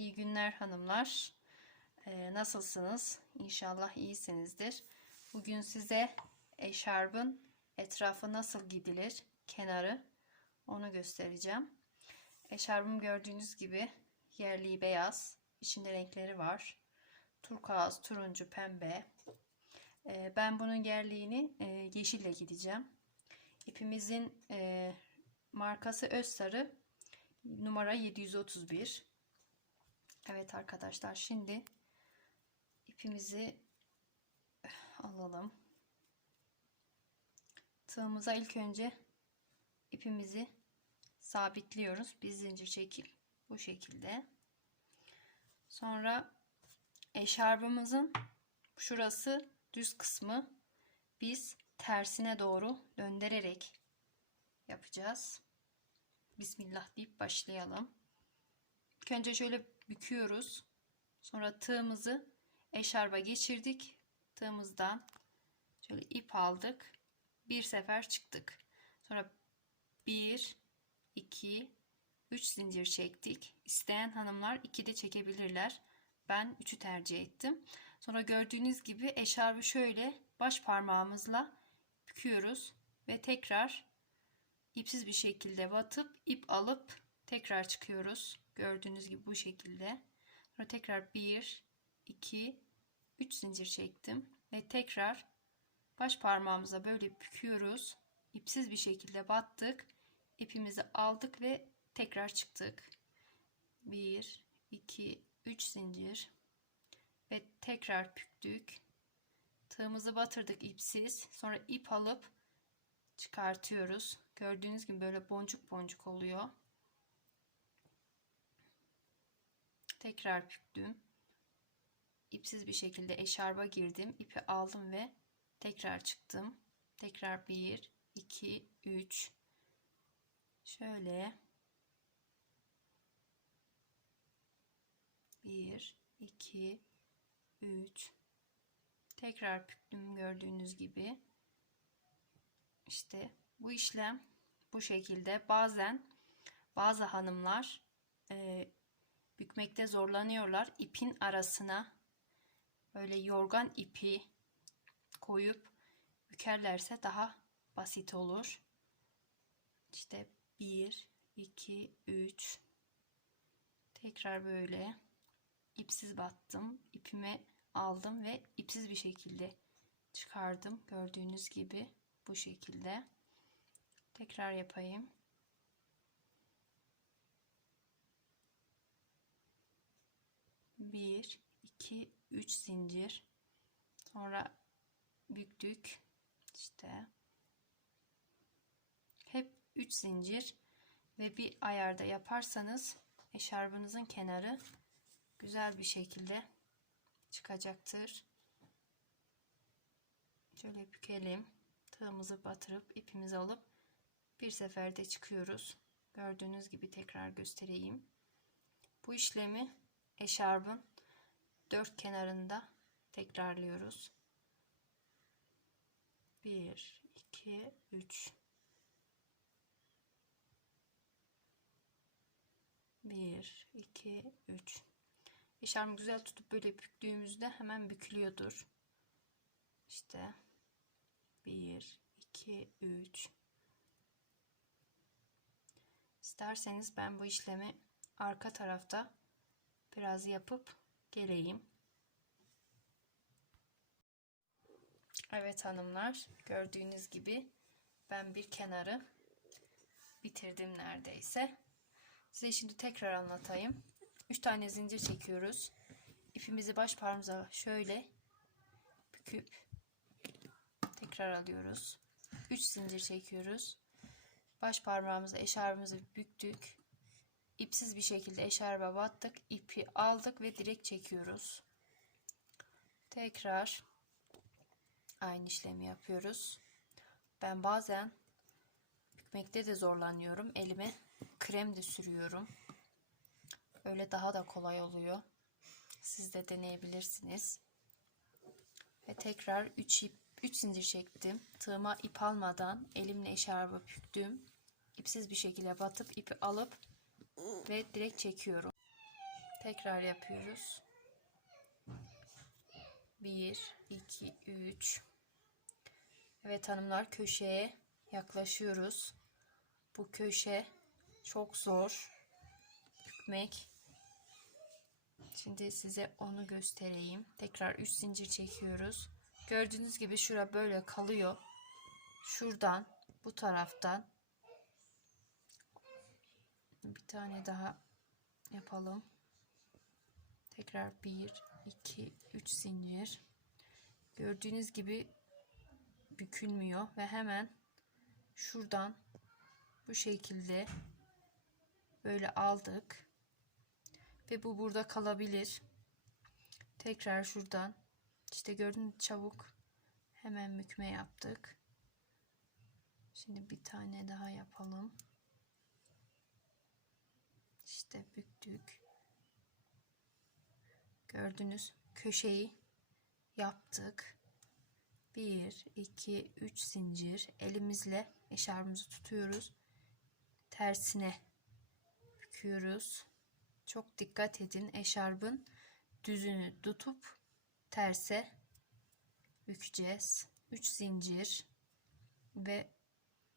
İyi günler hanımlar. Ee, nasılsınız? İnşallah iyisinizdir. Bugün size eşarbın etrafı nasıl gidilir, kenarı onu göstereceğim. Eşarbım gördüğünüz gibi yerli beyaz, içinde renkleri var. Turkuaz, turuncu, pembe. Ee, ben bunun yerliğini e, yeşille gideceğim. İpimizin e, markası Özsarı numara 731. Evet arkadaşlar şimdi ipimizi alalım. Tığımıza ilk önce ipimizi sabitliyoruz. Bir zincir çekil bu şekilde. Sonra eşarbımızın şurası düz kısmı biz tersine doğru döndürerek yapacağız. Bismillah deyip başlayalım. İlk önce şöyle büküyoruz. Sonra tığımızı eşarba geçirdik. Tığımızdan şöyle ip aldık. Bir sefer çıktık. Sonra 1 2 3 zincir çektik. İsteyen hanımlar 2 de çekebilirler. Ben 3'ü tercih ettim. Sonra gördüğünüz gibi eşarbı şöyle baş parmağımızla büküyoruz ve tekrar ipsiz bir şekilde batıp ip alıp tekrar çıkıyoruz. Gördüğünüz gibi bu şekilde. Sonra tekrar 1 2 3 zincir çektim ve tekrar baş parmağımıza böyle büküyoruz. İpsiz bir şekilde battık. İpimizi aldık ve tekrar çıktık. 1 2 3 zincir ve tekrar büktük. Tığımızı batırdık ipsiz. Sonra ip alıp çıkartıyoruz. Gördüğünüz gibi böyle boncuk boncuk oluyor. Tekrar büktüm. İpsiz bir şekilde eşarba girdim. İpi aldım ve tekrar çıktım. Tekrar 1, 2, 3. Şöyle. 1, 2, 3. Tekrar büktüm gördüğünüz gibi. İşte bu işlem bu şekilde. Bazen bazı hanımlar e, bükmekte zorlanıyorlar. İpin arasına böyle yorgan ipi koyup bükerlerse daha basit olur. İşte 1 2 3 tekrar böyle ipsiz battım. İpimi aldım ve ipsiz bir şekilde çıkardım. Gördüğünüz gibi bu şekilde. Tekrar yapayım. Bir, iki, üç zincir. Sonra büktük. İşte hep üç zincir ve bir ayarda yaparsanız eşarbınızın kenarı güzel bir şekilde çıkacaktır. Şöyle bükelim. Tığımızı batırıp ipimizi alıp bir seferde çıkıyoruz. Gördüğünüz gibi tekrar göstereyim. Bu işlemi eşarbın dört kenarında tekrarlıyoruz. 1 2 3 1 2 3 Eşarmı güzel tutup böyle büktüğümüzde hemen bükülüyordur. İşte 1 2 3 İsterseniz ben bu işlemi arka tarafta biraz yapıp geleyim. Evet hanımlar gördüğünüz gibi ben bir kenarı bitirdim neredeyse. Size şimdi tekrar anlatayım. 3 tane zincir çekiyoruz. İpimizi baş parmağımıza şöyle büküp tekrar alıyoruz. 3 zincir çekiyoruz. Baş parmağımızı eşarbımızı büktük. İpsiz bir şekilde eşarba battık. ipi aldık ve direkt çekiyoruz. Tekrar aynı işlemi yapıyoruz. Ben bazen bükmekte de zorlanıyorum. Elime krem de sürüyorum. Öyle daha da kolay oluyor. Siz de deneyebilirsiniz. Ve tekrar 3 ip 3 zincir çektim. Tığıma ip almadan elimle eşarbı büktüm. İpsiz bir şekilde batıp ipi alıp ve direkt çekiyorum. Tekrar yapıyoruz. 1 2 3 Evet hanımlar köşeye yaklaşıyoruz. Bu köşe çok zor bükmek. Şimdi size onu göstereyim. Tekrar 3 zincir çekiyoruz. Gördüğünüz gibi şura böyle kalıyor. Şuradan bu taraftan bir tane daha yapalım. Tekrar 1 2 3 zincir. Gördüğünüz gibi bükülmüyor ve hemen şuradan bu şekilde böyle aldık. Ve bu burada kalabilir. Tekrar şuradan işte gördüğünüz çabuk hemen mükme yaptık. Şimdi bir tane daha yapalım işte büktük. Gördünüz köşeyi yaptık. 1 2 3 zincir. Elimizle eşarbımızı tutuyoruz. Tersine büküyoruz. Çok dikkat edin eşarbın düzünü tutup terse bükeceğiz. 3 zincir ve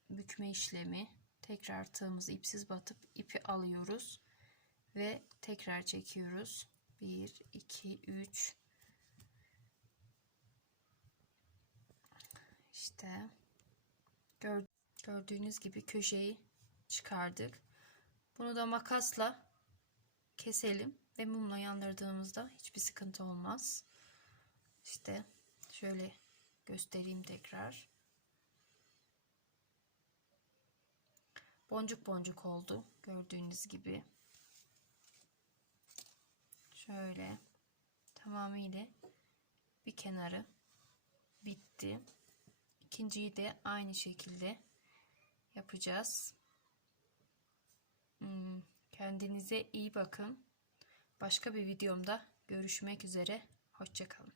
bükme işlemi. Tekrar tığımızı ipsiz batıp ipi alıyoruz ve tekrar çekiyoruz. 1 2 3 işte gör, gördüğünüz gibi köşeyi çıkardık. Bunu da makasla keselim ve mumla yandırdığımızda hiçbir sıkıntı olmaz. İşte şöyle göstereyim tekrar. Boncuk boncuk oldu gördüğünüz gibi şöyle. Tamamıyla bir kenarı. Bitti. İkinciyi de aynı şekilde yapacağız. Hmm, kendinize iyi bakın. Başka bir videomda görüşmek üzere. Hoşçakalın